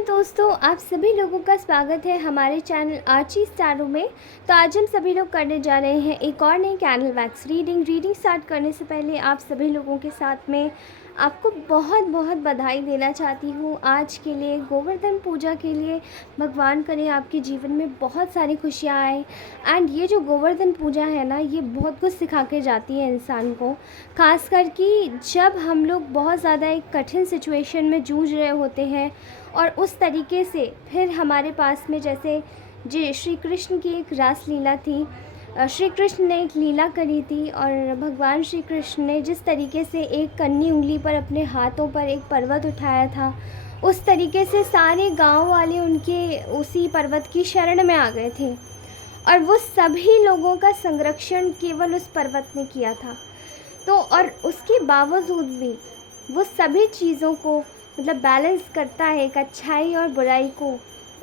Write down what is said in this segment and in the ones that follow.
हाय दोस्तों, आप सभी लोगों का स्वागत है हमारे चैनल आर्ची स्टारों में। तो आज हम सभी लोग करने जा रहे हैं एक और नई कैंडल वैक्स रीडिंग स्टार्ट करने से पहले आप सभी लोगों के साथ में आपको बहुत बहुत बधाई देना चाहती हूँ आज के लिए, गोवर्धन पूजा के लिए। भगवान करे आपके जीवन में बहुत सारी खुशियाँ आए। एंड ये जो गोवर्धन पूजा है ना, ये बहुत कुछ सिखा के जाती है इंसान को, खास कर कि जब हम लोग बहुत ज़्यादा एक कठिन सिचुएशन में जूझ रहे होते हैं और उस तरीके से फिर हमारे पास में जैसे जी श्री कृष्ण की एक रास लीला थी। श्री कृष्ण ने एक लीला करी थी और भगवान श्री कृष्ण ने जिस तरीके से एक कन्नी उंगली पर अपने हाथों पर एक पर्वत उठाया था, उस तरीके से सारे गांव वाले उनके उसी पर्वत की शरण में आ गए थे और वो सभी लोगों का संरक्षण केवल उस पर्वत ने किया था। तो और उसके बावजूद भी वो सभी चीज़ों को मतलब बैलेंस करता है, एक अच्छाई और बुराई को,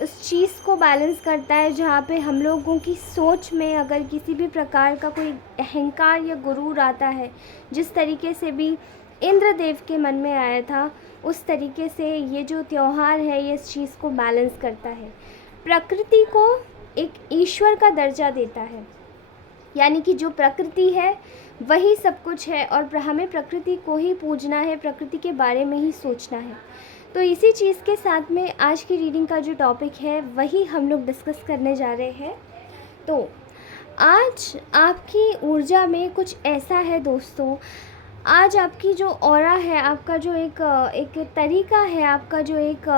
उस चीज़ को बैलेंस करता है जहाँ पे हम लोगों की सोच में अगर किसी भी प्रकार का कोई अहंकार या गुरूर आता है, जिस तरीके से भी इंद्रदेव के मन में आया था, उस तरीके से ये जो त्यौहार है ये इस चीज़ को बैलेंस करता है। प्रकृति को एक ईश्वर का दर्जा देता है, यानी कि जो प्रकृति है वही सब कुछ है और हमें प्रकृति को ही पूजना है, प्रकृति के बारे में ही सोचना है। तो इसी चीज़ के साथ में आज की रीडिंग का जो टॉपिक है वही हम लोग डिस्कस करने जा रहे हैं। तो आज आपकी ऊर्जा में कुछ ऐसा है दोस्तों, आज आपकी जो ऑरा है, आपका जो एक तरीका है, आपका जो एक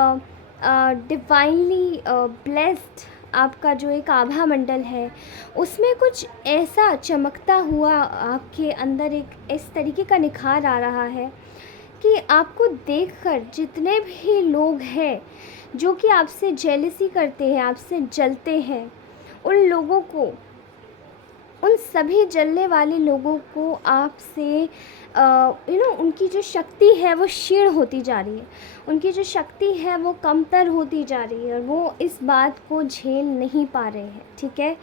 डिवाइनली ब्लेस्ड आपका जो एक आभा मंडल है, उसमें कुछ ऐसा चमकता हुआ आपके अंदर एक इस तरीके का निखार आ रहा है कि आपको देखकर जितने भी लोग हैं जो कि आपसे जेलसी करते हैं, आपसे जलते हैं, उन लोगों को, उन सभी जलने वाले लोगों को आपसे उनकी जो शक्ति है वो क्षीण होती जा रही है, उनकी जो शक्ति है वो कमतर होती जा रही है और वो इस बात को झेल नहीं पा रहे हैं। ठीक है,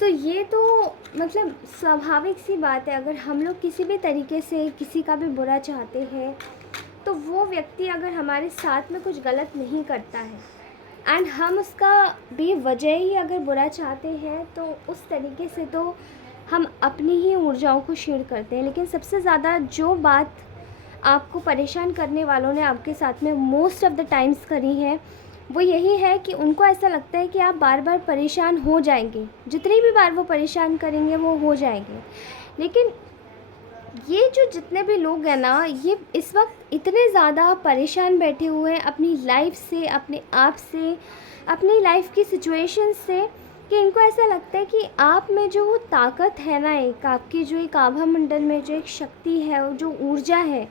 तो ये तो मतलब स्वाभाविक सी बात है। अगर हम लोग किसी भी तरीके से किसी का भी बुरा चाहते हैं तो वो व्यक्ति अगर हमारे साथ में कुछ गलत नहीं करता है एंड हम उसका बेवजह ही अगर बुरा चाहते हैं तो उस तरीके से तो हम अपनी ही ऊर्जाओं को क्षीण करते हैं। लेकिन सबसे ज़्यादा जो बात आपको परेशान करने वालों ने आपके साथ में मोस्ट ऑफ़ द टाइम्स करी है वो यही है कि उनको ऐसा लगता है कि आप बार बार परेशान हो जाएंगे, जितनी भी बार वो परेशान करेंगे वो हो जाएंगे। लेकिन ये जो जितने भी लोग हैं ना, ये इस वक्त इतने ज़्यादा परेशान बैठे हुए हैं अपनी लाइफ से, अपने आप से, अपनी लाइफ की सिचुएशन से, कि इनको ऐसा लगता है कि आप में जो वो ताकत है ना, एक आपकी जो एक आभा मंडल में जो एक शक्ति है, वो जो ऊर्जा है,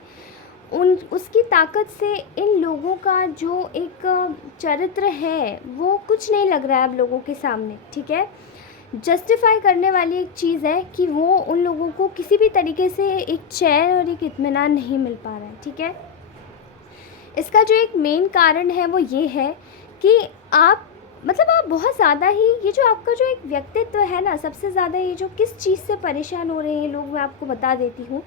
उसकी ताकत से इन लोगों का जो एक चरित्र है वो कुछ नहीं लग रहा है आप लोगों के सामने। ठीक है, जस्टिफाई करने वाली एक चीज़ है कि वो उन लोगों को किसी भी तरीके से एक चैन और एक इत्मीनान नहीं मिल पा रहा है। ठीक है, इसका जो एक मेन कारण है वो ये है कि आप बहुत ज़्यादा ही, ये जो आपका जो एक व्यक्तित्व है ना, सबसे ज़्यादा ये जो किस चीज़ से परेशान हो रहे हैं लोग, मैं आपको बता देती हूँ।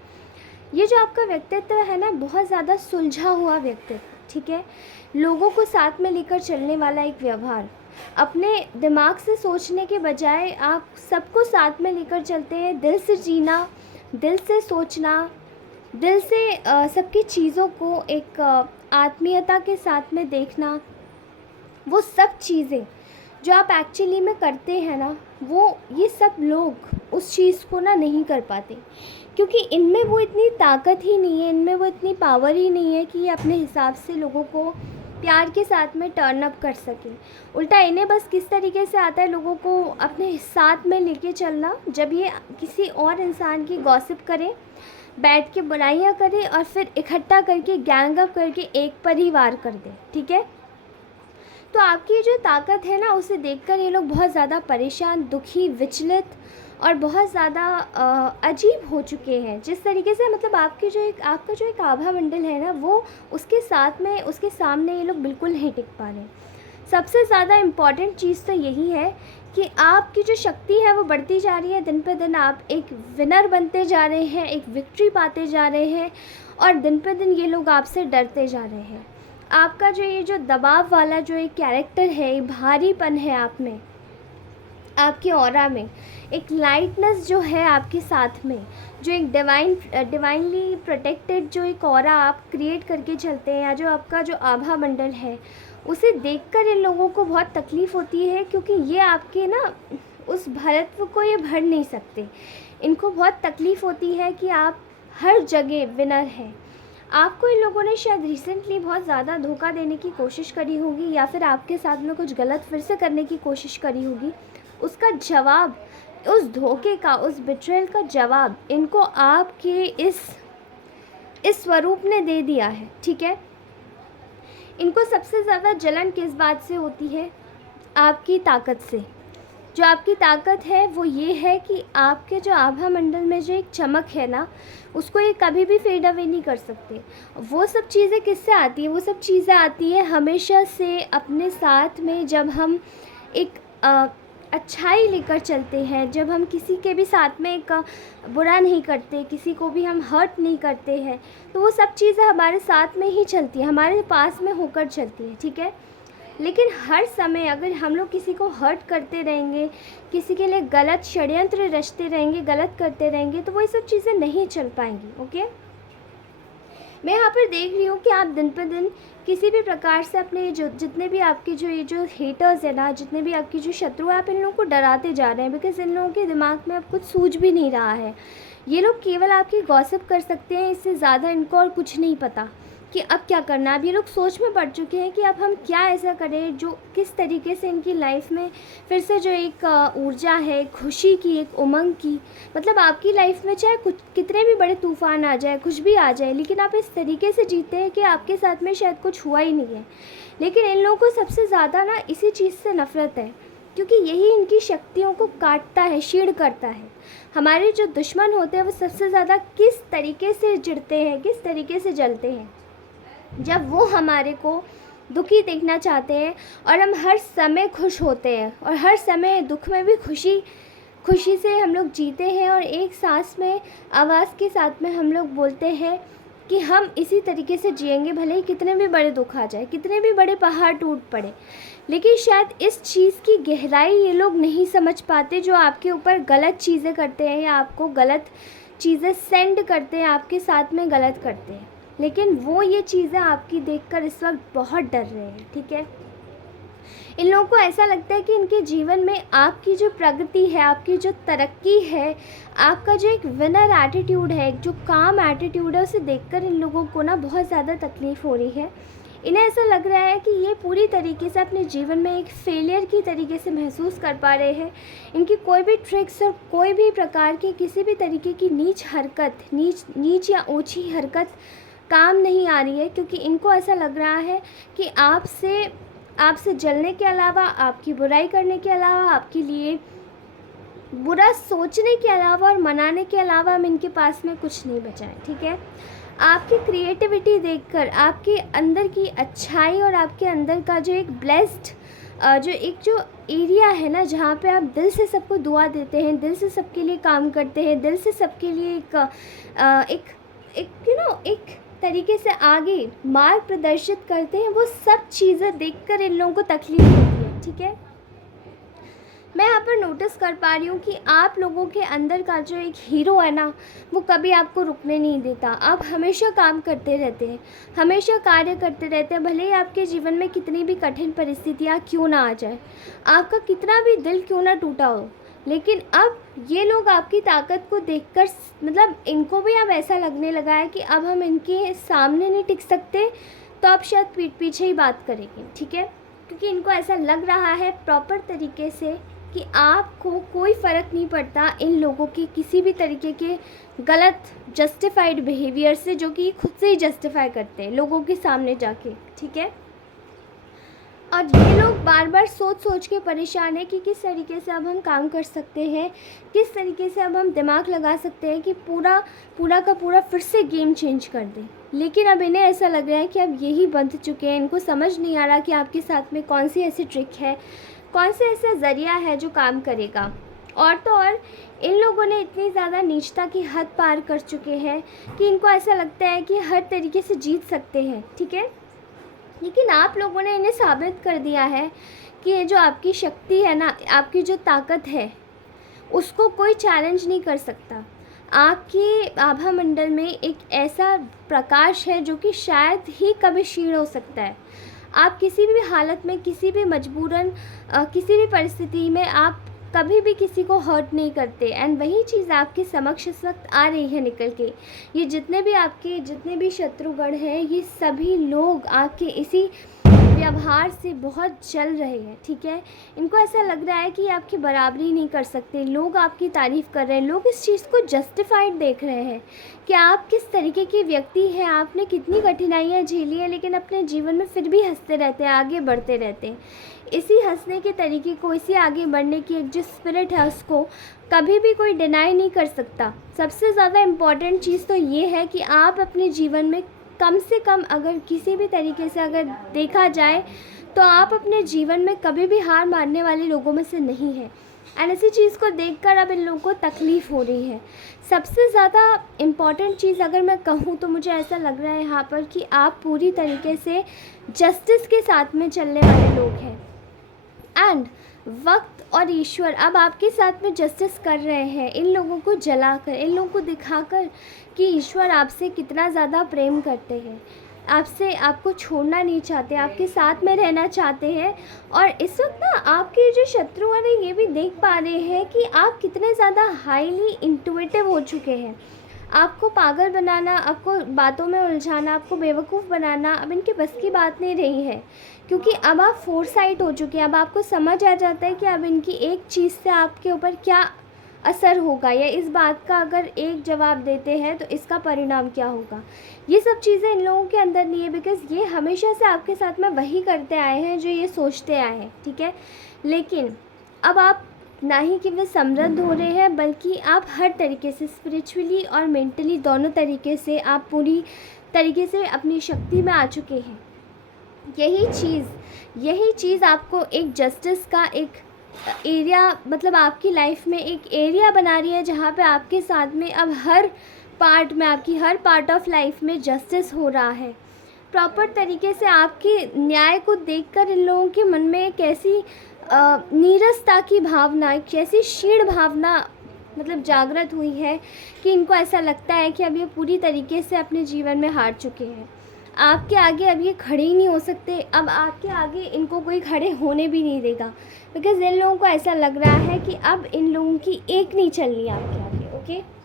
ये जो आपका व्यक्तित्व है ना, बहुत ज़्यादा सुलझा हुआ व्यक्तित्व। ठीक है, लोगों को साथ में लेकर चलने वाला एक व्यवहार, अपने दिमाग से सोचने के बजाय आप सबको साथ में लेकर चलते हैं, दिल से जीना, दिल से सोचना, दिल से सबकी चीज़ों को एक आत्मीयता के साथ में देखना, वो सब चीज़ें जो आप एक्चुअली में करते हैं ना, वो ये सब लोग उस चीज़ को ना नहीं कर पाते, क्योंकि इनमें वो इतनी ताकत ही नहीं है, इनमें वो इतनी पावर ही नहीं है कि ये अपने हिसाब से लोगों को प्यार के साथ में टर्न अप कर सके। उल्टा इन्हें बस किस तरीके से आता है लोगों को अपने साथ में लेके चलना, जब ये किसी और इंसान की गॉसिप करें, बैठ के बुराइयाँ करें और फिर इकट्ठा करके गैंग अप करके एक पर ही वार कर दें। ठीक है, तो आपकी जो ताकत है ना, उसे देखकर ये लोग बहुत ज़्यादा परेशान, दुखी, विचलित और बहुत ज़्यादा अजीब हो चुके हैं। जिस तरीके से आपका जो एक आभा मंडल है ना, वो उसके साथ में, उसके सामने ये लोग बिल्कुल नहीं टिक पा रहे। सबसे ज़्यादा इम्पॉर्टेंट चीज़ तो यही है कि आपकी जो शक्ति है वो बढ़ती जा रही है, दिन पे दिन आप एक विनर बनते जा रहे हैं, एक विक्ट्री पाते जा रहे हैं और दिन पे दिन ये लोग आपसे डरते जा रहे हैं। आपका जो ये जो दबाव वाला जो एक कैरेक्टर है, ये भारीपन है आप में, आपके ऑरा में एक लाइटनेस जो है आपके साथ में, जो एक डिवाइनली प्रोटेक्टेड जो एक ऑरा आप क्रिएट करके चलते हैं, या जो आपका जो आभा मंडल है, उसे देखकर इन लोगों को बहुत तकलीफ़ होती है, क्योंकि ये आपके ना उस भरत्व को ये भर नहीं सकते। इनको बहुत तकलीफ़ होती है कि आप हर जगह विनर हैं। आपको इन लोगों ने शायद रिसेंटली बहुत ज़्यादा धोखा देने की कोशिश करी होगी, या फिर आपके साथ में कुछ गलत फिर से करने की कोशिश करी होगी। उसका जवाब, उस धोखे का, उस बिट्रेयल का जवाब इनको आपके इस स्वरूप ने दे दिया है, ठीक है। इनको सबसे ज़्यादा जलन किस बात से होती है? आपकी ताकत से। जो आपकी ताकत है वो ये है कि आपके जो आभा मंडल में जो एक चमक है ना, उसको ये कभी भी फेड अवे नहीं कर सकते। वो सब चीज़ें किससे आती है? वो सब चीज़ें आती है हमेशा से अपने साथ में, जब हम एक अच्छाई लेकर चलते हैं, जब हम किसी के भी साथ में एक बुरा नहीं करते, किसी को भी हम हर्ट नहीं करते हैं, तो वो सब चीज़ें हमारे साथ में ही चलती है, हमारे पास में होकर चलती है, ठीक है। लेकिन हर समय अगर हम लोग किसी को हर्ट करते रहेंगे, किसी के लिए गलत षड्यंत्र रचते रहेंगे, गलत करते रहेंगे, तो वो ये सब चीज़ें नहीं चल पाएंगी, ओके। मैं यहाँ पर देख रही हूँ कि आप दिन पर दिन किसी भी प्रकार से अपने जो जितने भी आपके जो ये जो हेटर्स है ना, जितने भी आपकी जो शत्रु है, आप इन लोगों को डराते जा रहे हैं, बिकॉज़ इन लोगों के दिमाग में अब कुछ सूझ भी नहीं रहा है। ये लोग केवल आपकी गॉसिप कर सकते हैं, इससे ज़्यादा इनको और कुछ नहीं पता कि अब क्या करना है। अब ये लोग सोच में पड़ चुके हैं कि अब हम क्या ऐसा करें जो किस तरीके से इनकी लाइफ में फिर से जो एक ऊर्जा है, खुशी की, एक उमंग की, मतलब आपकी लाइफ में चाहे कुछ कितने भी बड़े तूफ़ान आ जाए, कुछ भी आ जाए, लेकिन आप इस तरीके से जीते हैं कि आपके साथ में शायद कुछ हुआ ही नहीं है। लेकिन इन लोगों को सबसे ज़्यादा ना इसी चीज़ से नफ़रत है, क्योंकि यही इनकी शक्तियों को काटता है, क्षीण करता है। हमारे जो दुश्मन होते हैं वो सबसे ज़्यादा किस तरीके से चिढ़ते हैं, किस तरीके से जलते हैं? जब वो हमारे को दुखी देखना चाहते हैं और हम हर समय खुश होते हैं, और हर समय दुख में भी खुशी से हम लोग जीते हैं, और एक सांस में आवाज़ के साथ में हम लोग बोलते हैं कि हम इसी तरीके से जिएंगे, भले ही कितने भी बड़े दुख आ जाए, कितने भी बड़े पहाड़ टूट पड़े। लेकिन शायद इस चीज़ की गहराई ये लोग नहीं समझ पाते, जो आपके ऊपर गलत चीज़ें करते हैं या आपको गलत चीज़ें सेंड करते हैं, आपके साथ में गलत करते हैं। लेकिन वो ये चीज़ें आपकी देखकर इस वक्त बहुत डर रहे हैं, ठीक है। इन लोगों को ऐसा लगता है कि इनके जीवन में आपकी जो प्रगति है, आपकी जो तरक्की है, आपका जो एक विनर एटीट्यूड है, जो काम एटीट्यूड है, उसे देखकर इन लोगों को ना बहुत ज़्यादा तकलीफ़ हो रही है। इन्हें ऐसा लग रहा है कि ये पूरी तरीके से अपने जीवन में एक फेलियर की तरीके से महसूस कर पा रहे हैं। इनकी कोई भी ट्रिक्स और कोई भी प्रकार की किसी भी तरीके की नीच हरकत, नीच या ऊँची हरकत काम नहीं आ रही है, क्योंकि इनको ऐसा लग रहा है कि आपसे जलने के अलावा, आपकी बुराई करने के अलावा, आपके लिए बुरा सोचने के अलावा और मनाने के अलावा हम इनके पास में कुछ नहीं बचा है, ठीक है। आपकी क्रिएटिविटी देखकर, आपके अंदर की अच्छाई और आपके अंदर का जो एक ब्लेस्ड जो एरिया है ना, जहाँ पे आप दिल से सबको दुआ देते हैं, दिल से सबके लिए काम करते हैं, दिल से सबके लिए एक तरीके से आगे मार्ग प्रदर्शित करते हैं, वो सब चीज़ें देखकर इन लोगों को तकलीफ़ होती है, ठीक है। मैं यहाँ पर नोटिस कर पा रही हूँ कि आप लोगों के अंदर का जो एक हीरो है ना, वो कभी आपको रुकने नहीं देता। आप हमेशा काम करते रहते हैं, हमेशा कार्य करते रहते हैं, भले ही आपके जीवन में कितनी भी कठिन परिस्थितियाँ क्यों ना आ जाए, आपका कितना भी दिल क्यों ना टूटा हो। लेकिन अब ये लोग आपकी ताकत को देखकर, मतलब इनको भी अब ऐसा लगने लगा है कि अब हम इनके सामने नहीं टिक सकते, तो अब शायद पीठ पीछे ही बात करेंगे, ठीक है। क्योंकि इनको ऐसा लग रहा है प्रॉपर तरीके से कि आपको कोई फ़र्क नहीं पड़ता इन लोगों के किसी भी तरीके के गलत जस्टिफाइड बिहेवियर से, जो कि खुद से ही जस्टिफाई करते हैं लोगों के सामने जाके, ठीक है। और ये लोग बार बार सोच के परेशान है कि किस तरीके से अब हम काम कर सकते हैं, किस तरीके से अब हम दिमाग लगा सकते हैं कि पूरा का पूरा फिर से गेम चेंज कर दें। लेकिन अब इन्हें ऐसा लग रहा है कि अब यही बंध चुके हैं। इनको समझ नहीं आ रहा कि आपके साथ में कौन सी ऐसी ट्रिक है, कौन सा ऐसा ज़रिया है जो काम करेगा। और तो और इन लोगों ने इतनी ज़्यादा नीचता की हद पार कर चुके हैं कि इनको ऐसा लगता है कि हर तरीके से जीत सकते हैं, ठीक है। लेकिन आप लोगों ने इन्हें साबित कर दिया है कि ये जो आपकी शक्ति है ना, आपकी जो ताकत है, उसको कोई चैलेंज नहीं कर सकता। आपके आभा मंडल में एक ऐसा प्रकाश है जो कि शायद ही कभी क्षीण हो सकता है। आप किसी भी हालत में, किसी भी मजबूरन, किसी भी परिस्थिति में आप कभी भी किसी को हर्ट नहीं करते। एंड वही चीज़ आपके समक्ष इस वक्त आ रही है निकल के। ये जितने भी शत्रुगण हैं, ये सभी लोग आपके इसी व्यवहार से बहुत जल रहे हैं, ठीक है। इनको ऐसा लग रहा है कि ये आपकी बराबरी नहीं कर सकते। लोग आपकी तारीफ़ कर रहे हैं, लोग इस चीज़ को जस्टिफाइड देख रहे हैं कि आप किस तरीके के व्यक्ति हैं, आपने कितनी कठिनाइयाँ झेली हैं, लेकिन अपने जीवन में फिर भी हंसते रहते हैं, आगे बढ़ते रहते हैं। इसी हंसने के तरीके को, इसी आगे बढ़ने की एक जो स्पिरिट है, उसको कभी भी कोई डिनाई नहीं कर सकता। सबसे ज़्यादा इम्पॉर्टेंट चीज़ तो ये है कि आप अपने जीवन में कम से कम, अगर किसी भी तरीके से अगर देखा जाए, तो आप अपने जीवन में कभी भी हार मानने वाले लोगों में से नहीं हैं। एंड इसी चीज़ को देखकर अब इन लोगों को तकलीफ़ हो रही है। सबसे ज़्यादा इम्पॉर्टेंट चीज़ अगर मैं कहूँ तो मुझे ऐसा लग रहा है यहाँ पर कि आप पूरी तरीके से जस्टिस के साथ में चलने वाले लोग हैं। एंड वक्त और ईश्वर अब आपके साथ में जस्टिस कर रहे हैं, इन लोगों को जलाकर, इन लोगों को दिखाकर कि ईश्वर आपसे कितना ज़्यादा प्रेम करते हैं, आपको छोड़ना नहीं चाहते, आपके साथ में रहना चाहते हैं। और इस वक्त ना आपके जो शत्रु हैं ये भी देख पा रहे हैं कि आप कितने ज़्यादा हाईली इंट्यूटिव हो चुके हैं। आपको पागल बनाना, आपको बातों में उलझाना, आपको बेवकूफ़ बनाना अब इनके बस की बात नहीं रही है, क्योंकि अब आप फोरसाइट हो चुके हैं। अब आपको समझ आ जाता है कि अब इनकी एक चीज़ से आपके ऊपर क्या असर होगा, या इस बात का अगर एक जवाब देते हैं तो इसका परिणाम क्या होगा। ये सब चीज़ें इन लोगों के अंदर नहीं है, बिकॉज़ ये हमेशा से आपके साथ में वही करते आए हैं जो ये सोचते आए हैं, ठीक है। लेकिन अब आप ना ही केवल समृद्ध हो रहे हैं, बल्कि आप हर तरीके से, स्पिरिचुअली और मेंटली, दोनों तरीके से आप पूरी तरीके से अपनी शक्ति में आ चुके हैं। यही चीज़ आपको एक जस्टिस का एक एरिया, मतलब आपकी लाइफ में एक एरिया बना रही है, जहाँ पे आपके साथ में अब हर पार्ट में, आपकी हर पार्ट ऑफ लाइफ में जस्टिस हो रहा है। प्रॉपर तरीके से आपके न्याय को देखकर इन लोगों के मन में एक ऐसी नीरसता की भावना, एक ऐसी क्षीण भावना मतलब जागृत हुई है कि इनको ऐसा लगता है कि अब ये पूरी तरीके से अपने जीवन में हार चुके हैं। आपके आगे अब ये खड़े ही नहीं हो सकते, अब आपके आगे इनको कोई खड़े होने भी नहीं देगा, बिकॉज़ इन लोगों को ऐसा लग रहा है कि अब इन लोगों की एक नहीं चलनी आपके आगे, ओके।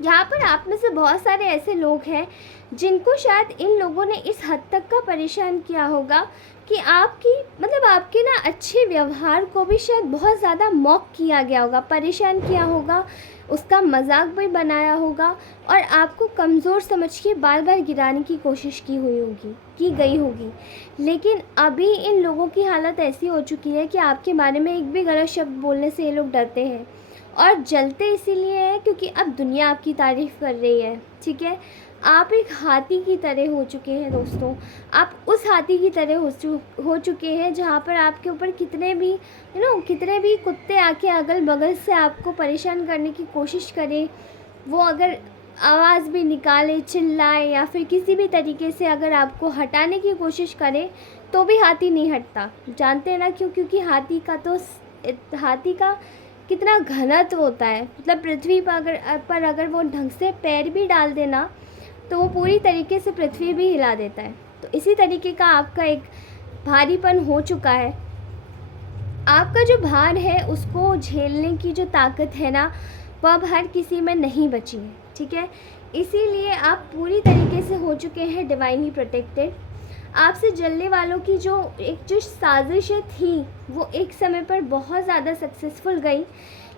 यहाँ पर आप में से बहुत सारे ऐसे लोग हैं जिनको शायद इन लोगों ने इस हद तक का परेशान किया होगा कि आपके ना अच्छे व्यवहार को भी शायद बहुत ज़्यादा मॉक किया गया होगा, परेशान किया होगा, उसका मजाक भी बनाया होगा और आपको कमज़ोर समझ के बार बार गिराने की कोशिश की गई होगी। लेकिन अभी इन लोगों की हालत ऐसी हो चुकी है कि आपके बारे में एक भी गलत शब्द बोलने से ये लोग डरते हैं, और जलते इसीलिए है क्योंकि अब दुनिया आपकी तारीफ़ कर रही है, ठीक है। आप एक हाथी की तरह हो चुके हैं दोस्तों, आप उस हाथी की तरह हो चुके हैं जहाँ पर आपके ऊपर कितने भी कुत्ते आके अगल बगल से आपको परेशान करने की कोशिश करें, वो अगर आवाज़ भी निकाले, चिल्लाए, या फिर किसी भी तरीके से अगर आपको हटाने की कोशिश करे, तो भी हाथी नहीं हटता। जानते हैं ना क्यों? क्योंकि हाथी का कितना घनत्व होता है, मतलब पृथ्वी पर अगर वो ढंग से पैर भी डाल देना तो वो पूरी तरीके से पृथ्वी भी हिला देता है। तो इसी तरीके का आपका एक भारीपन हो चुका है। आपका जो भार है उसको झेलने की जो ताकत है ना, वो अब हर किसी में नहीं बची है, ठीक है। इसीलिए आप पूरी तरीके से हो चुके हैं डिवाइनली प्रोटेक्टेड। आपसे जलने वालों की जो साजिशें थी वो एक समय पर बहुत ज़्यादा सक्सेसफुल गई,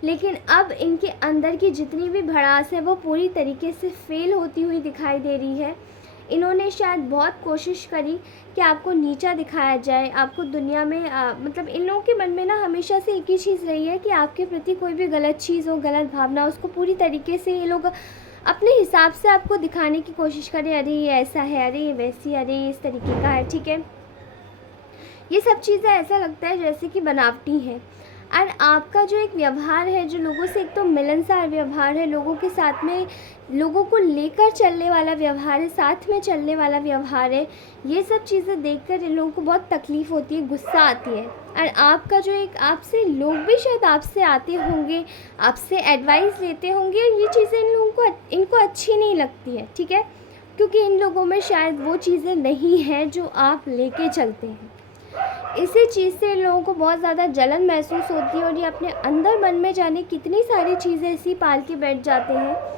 लेकिन अब इनके अंदर की जितनी भी भड़ास है वो पूरी तरीके से फेल होती हुई दिखाई दे रही है। इन्होंने शायद बहुत कोशिश करी कि आपको नीचा दिखाया जाए, आपको दुनिया में मतलब इन लोगों के मन में ना हमेशा से एक ही चीज़ रही है कि आपके प्रति कोई भी गलत चीज़ हो, गलत भावना, उसको पूरी तरीके से ये लोग अपने हिसाब से आपको दिखाने की कोशिश करें। अरे ये ऐसा है, अरे ये वैसी, अरे ये इस तरीके का है, ठीक है। ये सब चीज़ें ऐसा लगता है जैसे कि बनावटी हैं। और आपका जो एक व्यवहार है, जो लोगों से एक तो मिलनसार व्यवहार है, लोगों के साथ में लोगों को लेकर चलने वाला व्यवहार है, साथ में चलने वाला व्यवहार है, ये सब चीज़ें देखकर इन लोगों को बहुत तकलीफ़ होती है, गुस्सा आती है। और आपका जो एक आपसे लोग भी शायद आपसे आते होंगे, आपसे एडवाइस लेते होंगे, और ये चीज़ें इन लोगों को इनको अच्छी नहीं लगती है, ठीक है, क्योंकि इन लोगों में शायद वो चीज़ें नहीं हैं जो आप लेके चलते हैं। इसी चीज़ से इन लोगों को बहुत ज़्यादा जलन महसूस होती है, और ये अपने अंदर मन में जाने कितनी सारी चीज़ें ऐसी पाल के बैठ जाते हैं।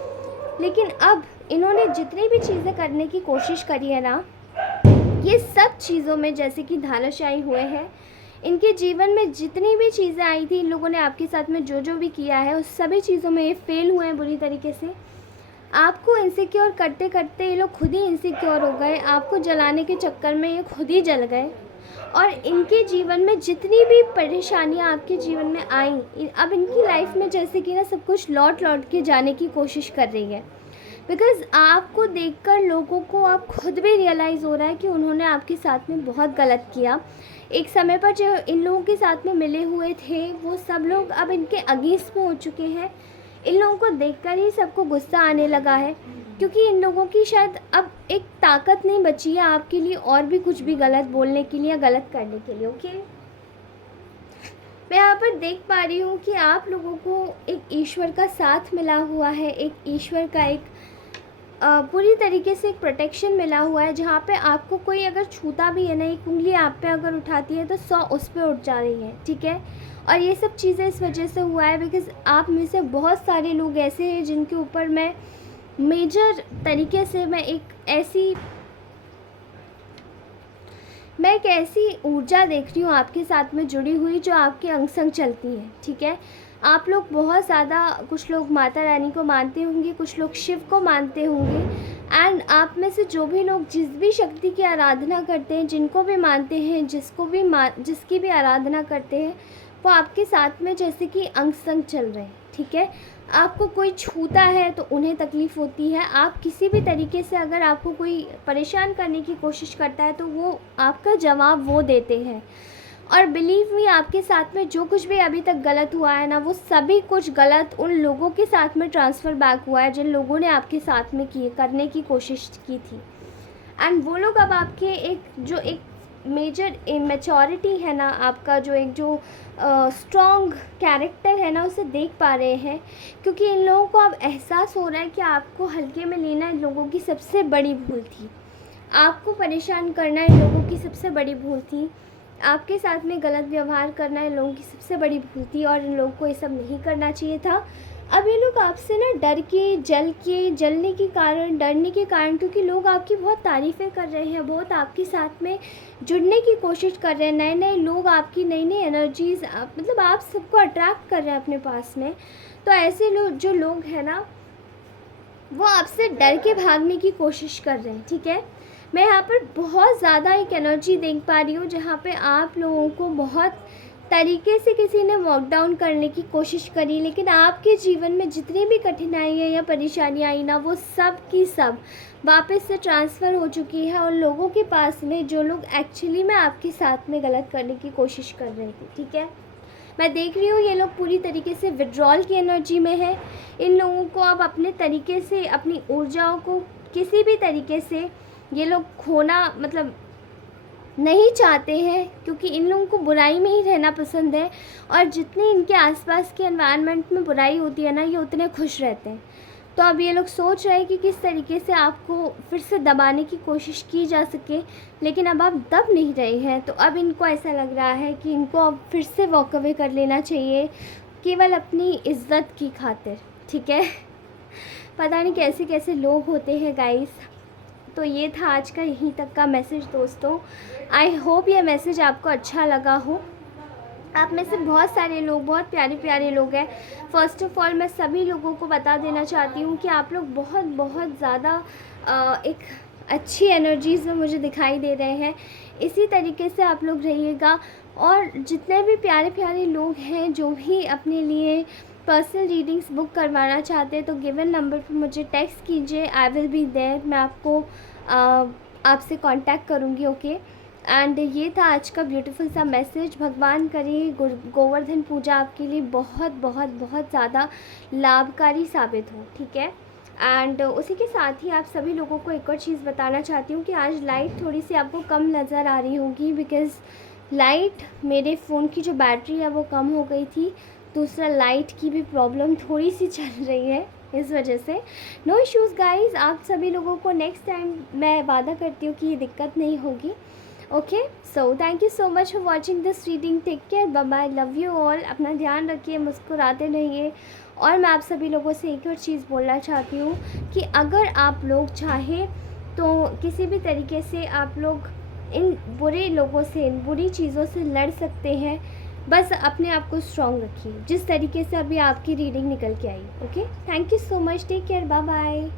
लेकिन अब इन्होंने जितनी भी चीज़ें करने की कोशिश करी है ना, ये सब चीज़ों में जैसे कि धाराशायी हुए हैं। इनके जीवन में जितनी भी चीज़ें आई थी, इन लोगों ने आपके साथ में जो जो भी किया है, उस सभी चीज़ों में ये फेल हुए हैं बुरी तरीके से। आपको इनसिक्योर करते करते ये लोग खुद ही इनसिक्योर हो गए, आपको जलाने के चक्कर में ये खुद ही जल गए। और इनके जीवन में जितनी भी परेशानियां आपके जीवन में आई, अब इनकी लाइफ में जैसे कि ना सब कुछ लौट लौट के जाने की कोशिश कर रही है। बिकॉज़ आपको देखकर लोगों को अब खुद भी रियलाइज़ हो रहा है कि उन्होंने आपके साथ में बहुत गलत किया। एक समय पर जो इन लोगों के साथ में मिले हुए थे, वो सब लोग अब इनके अगेंस्ट में हो चुके हैं। इन लोगों को देखकर ही सबको गुस्सा आने लगा है, क्योंकि इन लोगों की शायद अब एक ताकत नहीं बची है आपके लिए और भी कुछ भी गलत बोलने के लिए या गलत करने के लिए। ओके, मैं यहाँ पर देख पा रही हूँ कि आप लोगों को एक ईश्वर का साथ मिला हुआ है, एक ईश्वर का एक पूरी तरीके से एक प्रोटेक्शन मिला हुआ है, जहाँ पे आपको कोई अगर छूता भी है ना, एक उंगली आप पे अगर उठाती है तो 100 उस पे उठ जा रही है, ठीक है। और ये सब चीज़ें इस वजह से हुआ है बिकॉज़ आप में से बहुत सारे लोग ऐसे हैं जिनके ऊपर मैं मेजर तरीके से मैं एक ऐसी ऊर्जा देख रही हूँ आपके साथ में जुड़ी हुई, जो आपके अंग संग चलती है, ठीक है। आप लोग बहुत ज़्यादा, कुछ लोग माता रानी को मानते होंगे, कुछ लोग शिव को मानते होंगे, एंड आप में से जो भी लोग जिस भी शक्ति की आराधना करते हैं, जिनको भी मानते हैं, जिसकी भी आराधना करते हैं, वो आपके साथ में जैसे कि अंग संग चल रहे हैं, ठीक है। आपको कोई छूता है तो उन्हें तकलीफ़ होती है, आप किसी भी तरीके से अगर आपको कोई परेशान करने की कोशिश करता है तो वो आपका जवाब वो देते हैं। और बिलीव मी, आपके साथ में जो कुछ भी अभी तक गलत हुआ है ना, वो सभी कुछ गलत उन लोगों के साथ में ट्रांसफ़र बैक हुआ है जिन लोगों ने आपके साथ में करने की कोशिश की थी। एंड वो लोग अब आपके एक मेजर इमेच्योरिटी है ना, आपका जो स्ट्रॉन्ग कैरेक्टर है ना, उसे देख पा रहे हैं, क्योंकि इन लोगों को अब एहसास हो रहा है कि आपको हल्के में लेना इन लोगों की सबसे बड़ी भूल थी। आपको परेशान करना इन लोगों की सबसे बड़ी भूल थी। आपके साथ में गलत व्यवहार करना इन लोगों की सबसे बड़ी भूल थी, और इन लोगों को ये सब नहीं करना चाहिए था। अब ये लोग आपसे ना डरने के कारण, क्योंकि लोग आपकी बहुत तारीफ़ें कर रहे हैं, बहुत आपके साथ में जुड़ने की कोशिश कर रहे हैं। नए नए लोग आपकी नई नई एनर्जीज़, मतलब आप सबको अट्रैक्ट कर रहे हैं अपने पास में। तो ऐसे लोग हैं ना, वो आपसे डर के भागने की कोशिश कर रहे हैं, ठीक है। मैं यहाँ पर बहुत ज़्यादा एक एनर्जी देख पा रही हूँ, जहाँ पे आप लोगों को बहुत तरीके से किसी ने वॉक डाउन करने की कोशिश करी, लेकिन आपके जीवन में जितनी भी कठिनाइयाँ या परेशानियाँ आई ना, वो सब की सब वापस से ट्रांसफ़र हो चुकी है उन लोगों के पास में, जो लोग एक्चुअली में आपके साथ में गलत करने की कोशिश कर रहे थे, ठीक है। मैं देख रही हूँ ये लोग पूरी तरीके से विड्रॉल की एनर्जी में है। इन लोगों को अब अपने तरीके से अपनी ऊर्जाओं को किसी भी तरीके से ये लोग खोना मतलब नहीं चाहते हैं, क्योंकि इन लोगों को बुराई में ही रहना पसंद है, और जितनी इनके आसपास के एनवायरनमेंट में बुराई होती है ना, ये उतने खुश रहते हैं। तो अब ये लोग सोच रहे हैं कि किस तरीके से आपको फिर से दबाने की कोशिश की जा सके, लेकिन अब आप दब नहीं रहे हैं। तो अब इनको ऐसा लग रहा है कि इनको अब फिर से वॉक अवे कर लेना चाहिए, केवल अपनी इज़्ज़त की खातिर, ठीक है। पता नहीं कैसे कैसे लोग होते हैं गाइस। तो ये था आज का यहीं तक का मैसेज दोस्तों। आई होप ये मैसेज आपको अच्छा लगा हो। आप में से बहुत सारे लोग, बहुत प्यारे प्यारे लोग हैं। फ़र्स्ट ऑफ़ ऑल मैं सभी लोगों को बता देना चाहती हूँ कि आप लोग बहुत बहुत ज़्यादा एक अच्छी एनर्जीज़ में मुझे दिखाई दे रहे हैं। इसी तरीके से आप लोग रहिएगा, और जितने भी प्यारे प्यारे लोग हैं जो भी अपने लिए पर्सनल रीडिंग्स बुक करवाना चाहते हैं, तो गिवन नंबर पर मुझे टेक्स्ट कीजिए, आई विल बी देयर। मैं आपको आपसे कांटेक्ट करूँगी, ओके। एंड ये था आज का ब्यूटीफुल सा मैसेज। भगवान करे गोवर्धन पूजा आपके लिए बहुत बहुत बहुत ज़्यादा लाभकारी साबित हो, ठीक है। एंड उसी के साथ ही आप सभी लोगों को एक और चीज़ बताना चाहती हूँ कि आज लाइट थोड़ी सी आपको कम नज़र आ रही होगी, बिकॉज़ लाइट, मेरे फ़ोन की जो बैटरी है वो कम हो गई थी। दूसरा, लाइट की भी प्रॉब्लम थोड़ी सी चल रही है, इस वजह से। नो इश्यूज़ गाइज़, आप सभी लोगों को नेक्स्ट टाइम मैं वादा करती हूँ कि ये दिक्कत नहीं होगी। Okay, so thank you so much for watching this reading. Take care, bye bye, love you all. अपना ध्यान रखिए, मुस्कुराते रहिए। और मैं आप सभी लोगों से एक और चीज़ बोलना चाहती हूँ कि अगर आप लोग चाहें तो किसी भी तरीके से आप लोग इन बुरे लोगों से, इन बुरी चीज़ों से लड़ सकते हैं। बस अपने आप को स्ट्रॉन्ग रखिए, जिस तरीके से अभी आपकी रीडिंग निकल के आई। Okay, thank you so much, take care, bye bye.